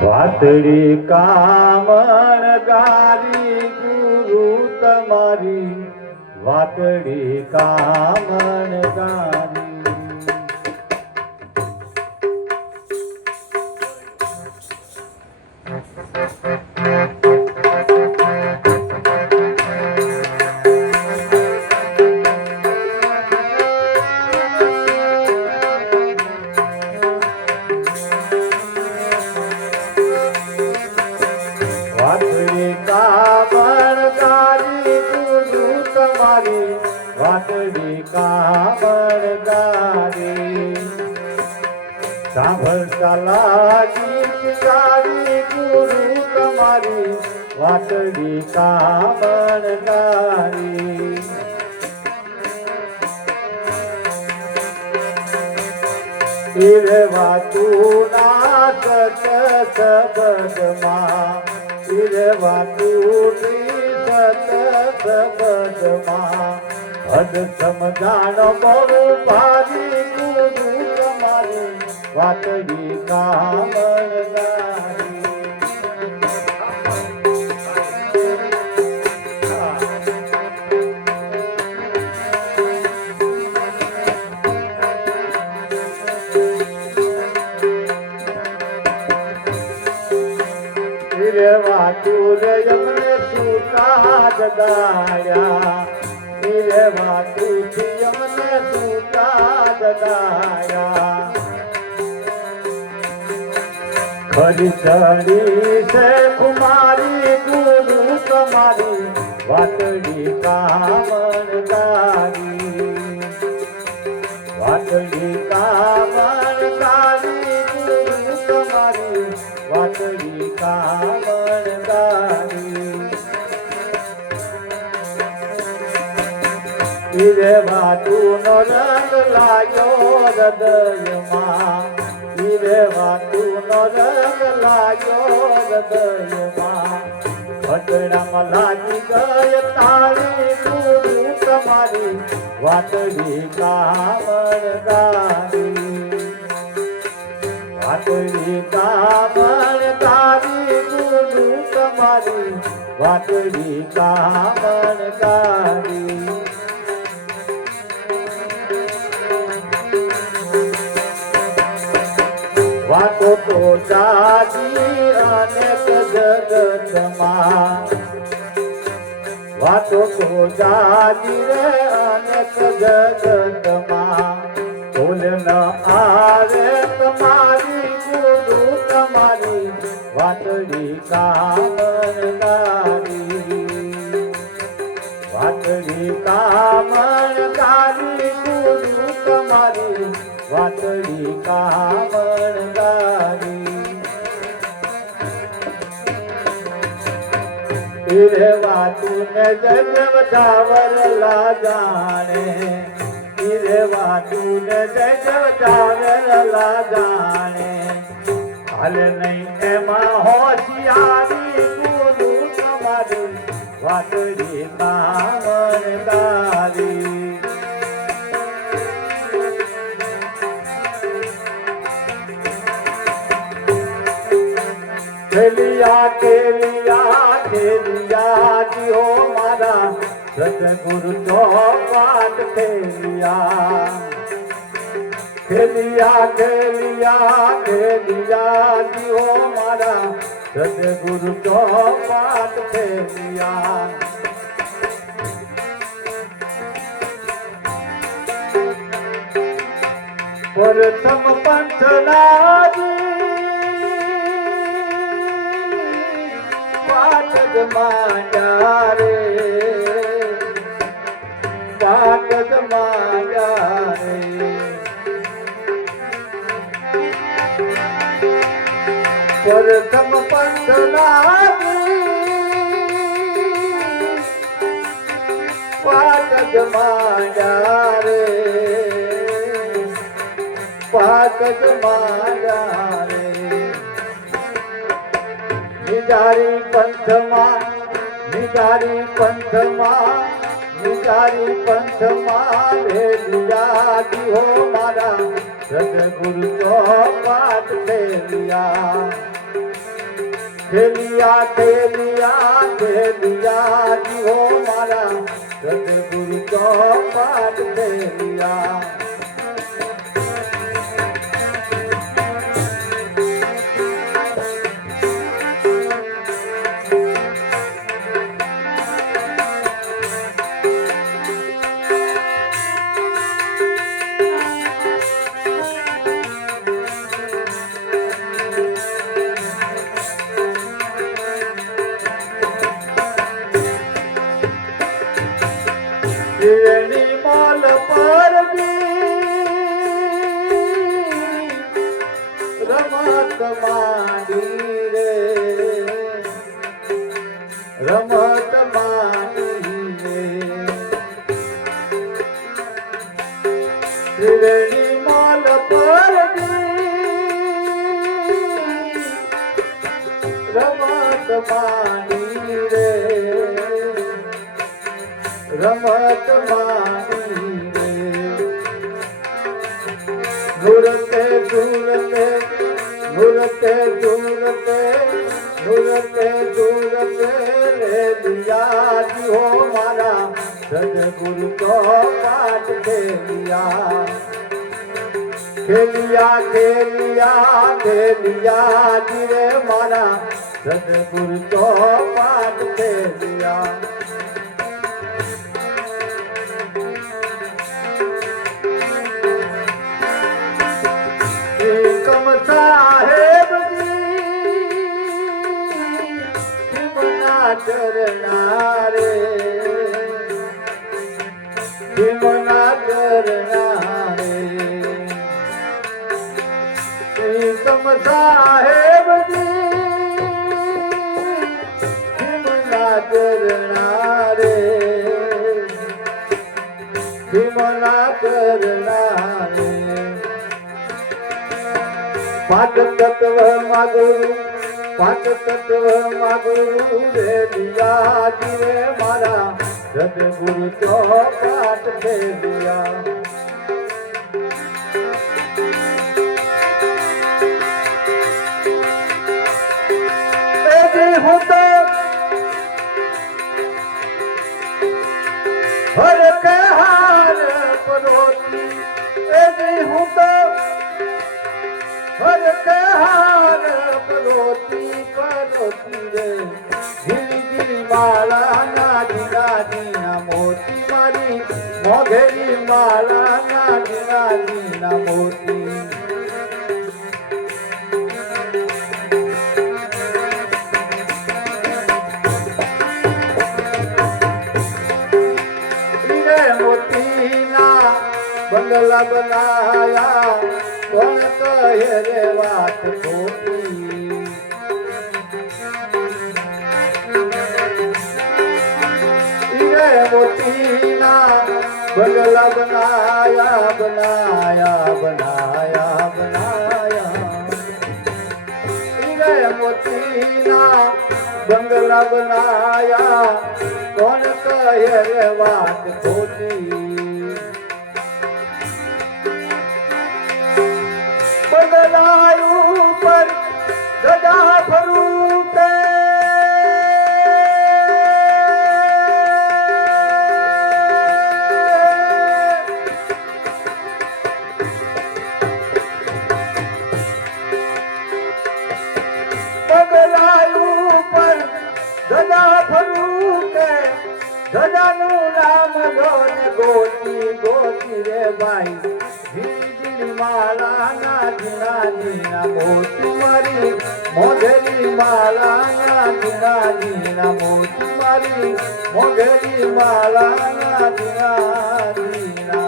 વાતડી કામણ ગારી ગુરુ તમારી વાતડી કામણ ગારી વાતડી કામણ ગારી સાંભળતા લાગી ગારી ગુરુ તમારી વાતડી કામણ ગારી ઈરે વાતું ના સત સબદમાં ઈરે વાતું સત સબદમાં હદ સમજાણ બહુ ભારી ગુરુ તમારી વાતડી કામણ ગારી રે વાતું રે અમને સુતા જગાડ્યા રે વાતુથી અમને સુતા જગાયા ખરી ચડી છે કુમારી ગુરુ તમારી વાતડી કામણ ગારી વાતડી કામણ ગારી ગુરુ તમારી વાતડી કામણ ગારી ઈરે વાતુનો રંગ લાગ્યો હૃદયમાં ઈરે વાતુનો રંગ લાગ્યો હૃદયમાં ભટડામાં લાગી ગઈ તાળી ગુરુ તમારી વાતડી કામણ ગારી વાતડી કામણ ગારી ગુરુ તમારી વાતડી કામણ ગારી વાતો તો જાજી અનેક જગતમાં વાતો તો જાજી રે અનેક જગતમાં ભૂલ ન આવે તમારી ગુરુ તમારી વાતડી કામણ ગારી વાતડી કામણ ગારી ગુરુ તમારી વાતડી કામણ ગારી ઈરે વાતુને જગવજાવરલા જાણે ઈરે વાતુને જગવજાવરલા જાણે હાલ નહીં એમાં હોશિયારી ગુરુ તમારી વાતડી કામણ ગારી ખેલિયા જી હો મારા સતગુરુ ચોપાટ ખેલિયા જી હો મારા સતગુરુ ચોપાટ ખેલિયા પ્રથમ પંથનાજી માંડ્યા રે પાટદ માંડ્યા રે પ્રથમ પંથનાજી પાટદ માંડ્યા રે પાટદ માંડ્યા રે નિધારી પંથમાં નિજારી પંથ મારે લીયાજી હો મારા સદગુરુ ચોપાટ ખેલિયા ખેલિયા ખેલિયા ખેલિયા જી હો મારા સદગુરુ ચોપાટ ખેલિયા ત્રિવેણી મોલ પર રમત માંડી રે રમત માંડી રે ત્રિવેણી મોલ પર રમત માંડી રે રમત માની રે ઝુરતે ઝુરતે ઝુરતે ઝુરતે ઝુરતે રે દિયાજી હો મારા સદગુરુ ચોપાટ ખેલિયા ખેલિયા ખેલિયા ખેલિયા જી રે મારા સદગુરુ ચોપાટ ખેલિયા સાહેબ ચરણા રે ભીમના ચરણા રે કમ સાહેબ ભીમના ચરણા રે ભીમના ચરણા રે પાંચ તત્વ માં ગુરુ પાંચ તત્વ માં ગુરુ રે દિયાજી રે મારા સદગુરુ ચોપાટ ખેલિયા હું તો હર કે હાર પરોતી હું તો હર કે હાર પરોતી પરોતી રે ધીરી ધીરી માળા નાની નાની ના મોતી મારી મોઘેરી માળા નાની નાની ના મોતી બંગલા બનાયા કોણ કહે રે વાત ખોટી મોતીના બંગલા બનાયા બનાયા બનાયા બનાયા મોતીના બંગલા બનાયા કોણ કહે રે વાત ખોટી બંગલાયું પર ગદા ફરું તે બંગલાયું પર ગદા ફરું તે ગદાનું નામ ગોને ગોતી ગોતી રે ભાઈ માલા નાની નાની ના મોતી મારી મોઘેરી માલા નાની નાની ના મોતી મારી મોઘેરી માલા નાની નાની ના